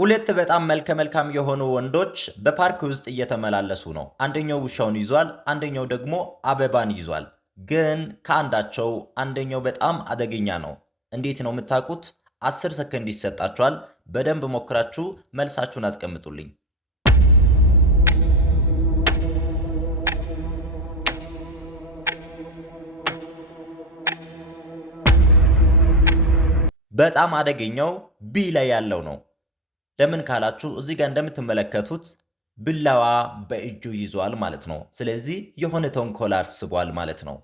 ሁለት በጣም መልከ መልካም የሆኑ ወንዶች በፓርክ ውስጥ እየተመላለሱ ነው። አንደኛው ውሻውን ይዟል፣ አንደኛው ደግሞ አበባን ይዟል። ግን ከአንዳቸው አንደኛው በጣም አደገኛ ነው። እንዴት ነው የምታውቁት? 10 ሰከንድ ይሰጣችኋል። በደንብ ሞክራችሁ መልሳችሁን አስቀምጡልኝ። በጣም አደገኛው ቢ ላይ ያለው ነው። ለምን ካላችሁ እዚህ ጋር እንደምትመለከቱት ብላዋ በእጁ ይዟል ማለት ነው። ስለዚህ የሆነ ተንኮል አስቧል ማለት ነው።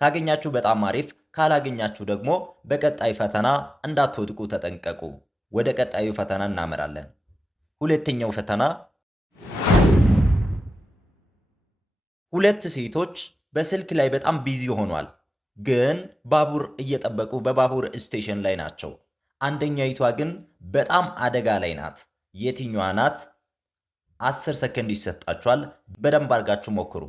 ካገኛችሁ በጣም አሪፍ፣ ካላገኛችሁ ደግሞ በቀጣይ ፈተና እንዳትወድቁ ተጠንቀቁ። ወደ ቀጣዩ ፈተና እናመራለን። ሁለተኛው ፈተና ሁለት ሴቶች በስልክ ላይ በጣም ቢዚ ሆኗል፣ ግን ባቡር እየጠበቁ በባቡር ስቴሽን ላይ ናቸው። አንደኛይቷ ግን በጣም አደጋ ላይ ናት። የትኛዋ ናት? 10 ሰከንድ ይሰጣችኋል። በደንብ አድርጋችሁ ሞክሩ።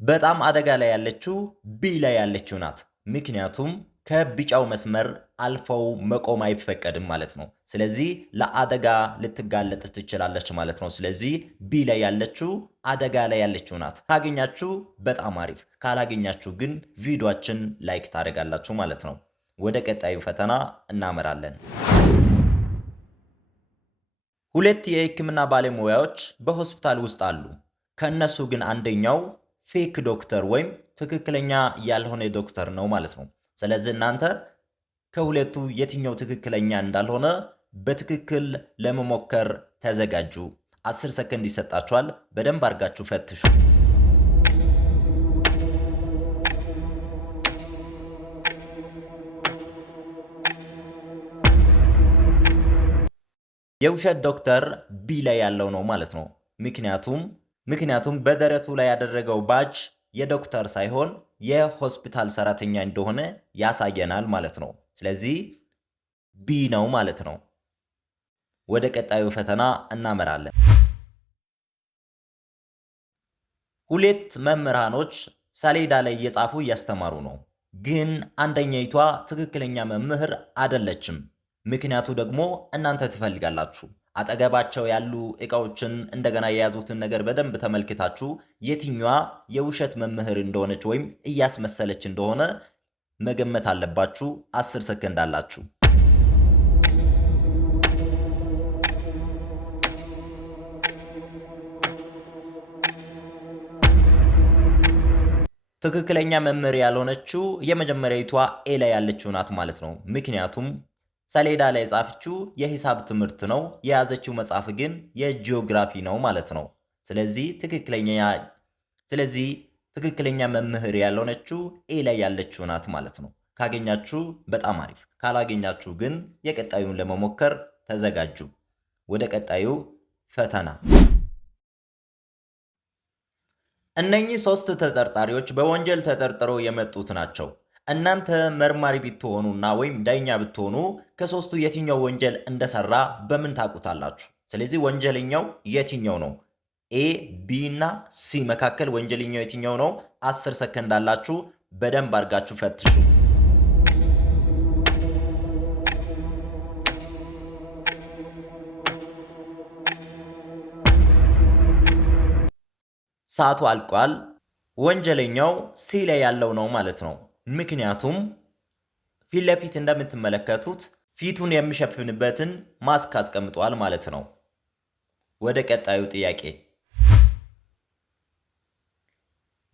በጣም አደጋ ላይ ያለችው ቢ ላይ ያለችው ናት። ምክንያቱም ከቢጫው መስመር አልፈው መቆም አይፈቀድም ማለት ነው። ስለዚህ ለአደጋ ልትጋለጥ ትችላለች ማለት ነው። ስለዚህ ቢ ላይ ያለችው አደጋ ላይ ያለችው ናት። ካገኛችሁ በጣም አሪፍ፣ ካላገኛችሁ ግን ቪዲዮአችን ላይክ ታደርጋላችሁ ማለት ነው። ወደ ቀጣዩ ፈተና እናመራለን። ሁለት የሕክምና ባለሙያዎች በሆስፒታል ውስጥ አሉ። ከነሱ ግን አንደኛው ፌክ ዶክተር ወይም ትክክለኛ ያልሆነ ዶክተር ነው ማለት ነው። ስለዚህ እናንተ ከሁለቱ የትኛው ትክክለኛ እንዳልሆነ በትክክል ለመሞከር ተዘጋጁ። 10 ሰከንድ ይሰጣችኋል። በደንብ አድርጋችሁ ፈትሹ። የውሸት ዶክተር ቢ ላይ ያለው ነው ማለት ነው። ምክንያቱም በደረቱ ላይ ያደረገው ባጅ የዶክተር ሳይሆን የሆስፒታል ሰራተኛ እንደሆነ ያሳየናል ማለት ነው። ስለዚህ ቢ ነው ማለት ነው። ወደ ቀጣዩ ፈተና እናመራለን። ሁለት መምህራኖች ሰሌዳ ላይ እየጻፉ እያስተማሩ ነው። ግን አንደኛይቷ ትክክለኛ መምህር አይደለችም። ምክንያቱ ደግሞ እናንተ ትፈልጋላችሁ። አጠገባቸው ያሉ እቃዎችን እንደገና የያዙትን ነገር በደንብ ተመልክታችሁ የትኛዋ የውሸት መምህር እንደሆነች ወይም እያስመሰለች እንደሆነ መገመት አለባችሁ። 10 ሰከንድ አላችሁ። ትክክለኛ መምህር ያልሆነችው የመጀመሪያዊቷ ኤ ላይ ያለችው ናት ማለት ነው። ምክንያቱም ሰሌዳ ላይ የጻፈችው የሂሳብ ትምህርት ነው፣ የያዘችው መጽሐፍ ግን የጂኦግራፊ ነው ማለት ነው። ስለዚህ ትክክለኛ መምህር ያልሆነችው ኤ ላይ ያለችው ናት ማለት ነው። ካገኛችሁ በጣም አሪፍ፣ ካላገኛችሁ ግን የቀጣዩን ለመሞከር ተዘጋጁ። ወደ ቀጣዩ ፈተና። እነኚህ 3 ተጠርጣሪዎች በወንጀል ተጠርጥረው የመጡት ናቸው። እናንተ መርማሪ ብትሆኑና ወይም ዳኛ ብትሆኑ ከሶስቱ የትኛው ወንጀል እንደሰራ በምን ታውቁታላችሁ? ስለዚህ ወንጀለኛው የትኛው ነው? ኤ፣ ቢ እና ሲ መካከል ወንጀለኛው የትኛው ነው? 10 ሰከንድ አላችሁ። በደንብ አድርጋችሁ ፈትሹ። ሰዓቱ አልቋል። ወንጀለኛው ሲ ላይ ያለው ነው ማለት ነው። ምክንያቱም ፊት ለፊት እንደምትመለከቱት ፊቱን የሚሸፍንበትን ማስክ አስቀምጧል ማለት ነው። ወደ ቀጣዩ ጥያቄ።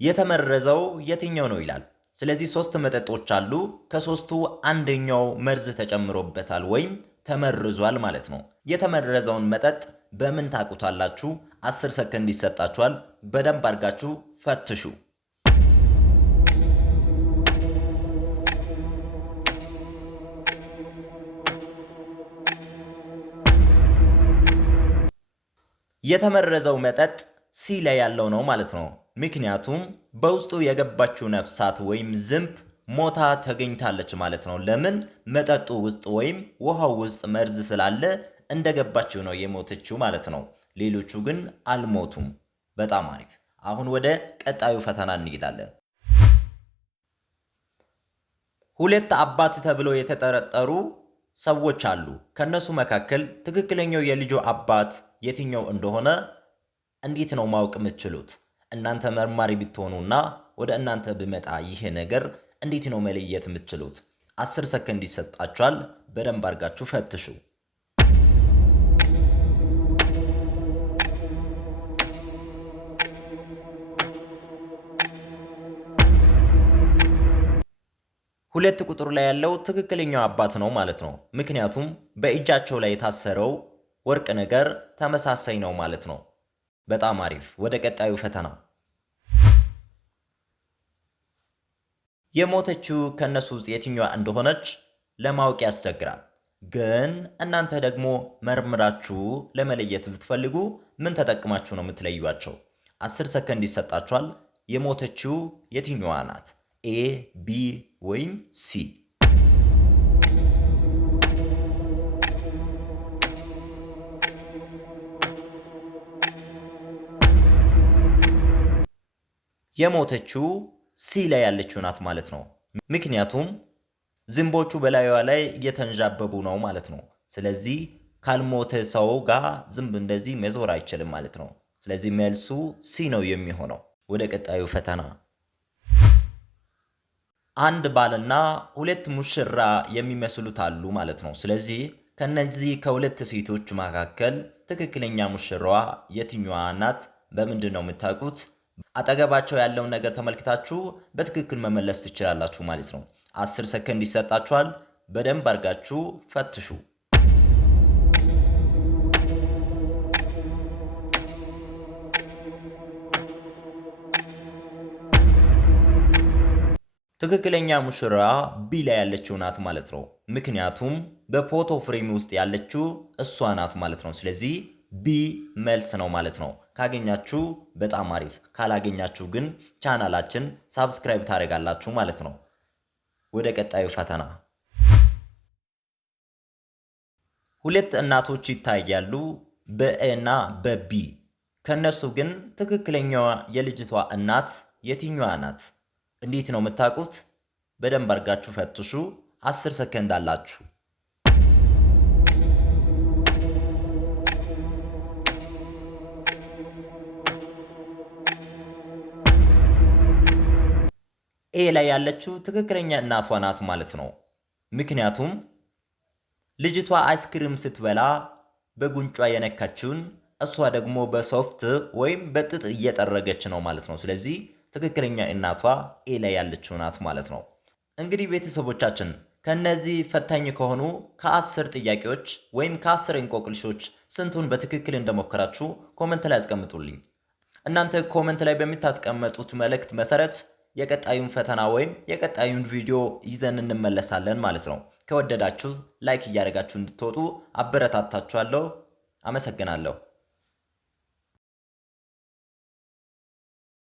የተመረዘው የትኛው ነው ይላል። ስለዚህ 3 መጠጦች አሉ። ከ3ቱ አንደኛው መርዝ ተጨምሮበታል ወይም ተመርዟል ማለት ነው። የተመረዘውን መጠጥ በምን ታውቁታላችሁ? 10 ሰከንድ ይሰጣችኋል። በደንብ አድርጋችሁ ፈትሹ። የተመረዘው መጠጥ ሲ ላይ ያለው ነው ማለት ነው። ምክንያቱም በውስጡ የገባችው ነፍሳት ወይም ዝንብ ሞታ ተገኝታለች ማለት ነው። ለምን? መጠጡ ውስጥ ወይም ውሃው ውስጥ መርዝ ስላለ እንደገባችው ነው የሞተችው ማለት ነው። ሌሎቹ ግን አልሞቱም። በጣም አሪፍ። አሁን ወደ ቀጣዩ ፈተና እንሄዳለን። ሁለት አባት ተብለው የተጠረጠሩ ሰዎች አሉ። ከነሱ መካከል ትክክለኛው የልጁ አባት የትኛው እንደሆነ እንዴት ነው ማወቅ የምትችሉት? እናንተ መርማሪ ብትሆኑና ወደ እናንተ ብመጣ ይሄ ነገር እንዴት ነው መለየት የምትችሉት? 10 ሰከንድ ይሰጣችኋል። በደንብ አድርጋችሁ ፈትሹ። ሁለት ቁጥር ላይ ያለው ትክክለኛው አባት ነው ማለት ነው። ምክንያቱም በእጃቸው ላይ የታሰረው ወርቅ ነገር ተመሳሳይ ነው ማለት ነው። በጣም አሪፍ። ወደ ቀጣዩ ፈተና። የሞተችው ከነሱ ውስጥ የትኛዋ እንደሆነች ለማወቅ ያስቸግራል። ግን እናንተ ደግሞ መርምራችሁ ለመለየት ብትፈልጉ ምን ተጠቅማችሁ ነው የምትለዩዋቸው? 10 ሰከንድ ይሰጣችኋል። የሞተችው የትኛዋ ናት? ኤ፣ ቢ ወይም ሲ? የሞተችው ሲ ላይ ያለችው ናት ማለት ነው። ምክንያቱም ዝንቦቹ በላዩዋ ላይ እየተንዣበቡ ነው ማለት ነው። ስለዚህ ካልሞተ ሰው ጋር ዝንብ እንደዚህ መዞር አይችልም ማለት ነው። ስለዚህ መልሱ ሲ ነው የሚሆነው። ወደ ቀጣዩ ፈተና። አንድ ባልና ሁለት ሙሽራ የሚመስሉት አሉ ማለት ነው። ስለዚህ ከነዚህ ከሁለት ሴቶች መካከል ትክክለኛ ሙሽራዋ የትኛዋ ናት? በምንድን ነው የምታውቁት? አጠገባቸው ያለውን ነገር ተመልክታችሁ በትክክል መመለስ ትችላላችሁ ማለት ነው። 10 ሰከንድ ይሰጣችኋል። በደንብ አድርጋችሁ ፈትሹ። ትክክለኛ ሙሽራ ቢ ላይ ያለችው ናት ማለት ነው። ምክንያቱም በፎቶ ፍሬም ውስጥ ያለችው እሷ ናት ማለት ነው። ስለዚህ ቢ መልስ ነው ማለት ነው። ካገኛችሁ በጣም አሪፍ፣ ካላገኛችሁ ግን ቻናላችን ሳብስክራይብ ታደርጋላችሁ ማለት ነው። ወደ ቀጣዩ ፈተና። ሁለት እናቶች ይታያሉ በኤ እና በቢ። ከነሱ ግን ትክክለኛዋ የልጅቷ እናት የትኛዋ ናት? እንዴት ነው የምታውቁት? በደንብ አድርጋችሁ ፈትሹ። 10 ሰከንድ አላችሁ። ኤ ላይ ያለችው ትክክለኛ እናቷ ናት ማለት ነው። ምክንያቱም ልጅቷ አይስክሪም ስትበላ በጉንጯ የነካችውን እሷ ደግሞ በሶፍት ወይም በጥጥ እየጠረገች ነው ማለት ነው። ስለዚህ ትክክለኛ እናቷ ኤ ላይ ያለችው ናት ማለት ነው። እንግዲህ ቤተሰቦቻችን ከነዚህ ፈታኝ ከሆኑ ከ10 ጥያቄዎች ወይም ከ10 እንቆቅልሾች ስንቱን በትክክል እንደሞከራችሁ ኮመንት ላይ አስቀምጡልኝ። እናንተ ኮመንት ላይ በምታስቀምጡት መልእክት መሰረት የቀጣዩን ፈተና ወይም የቀጣዩን ቪዲዮ ይዘን እንመለሳለን ማለት ነው። ከወደዳችሁ ላይክ እያደረጋችሁ እንድትወጡ አበረታታችኋለሁ። አመሰግናለሁ።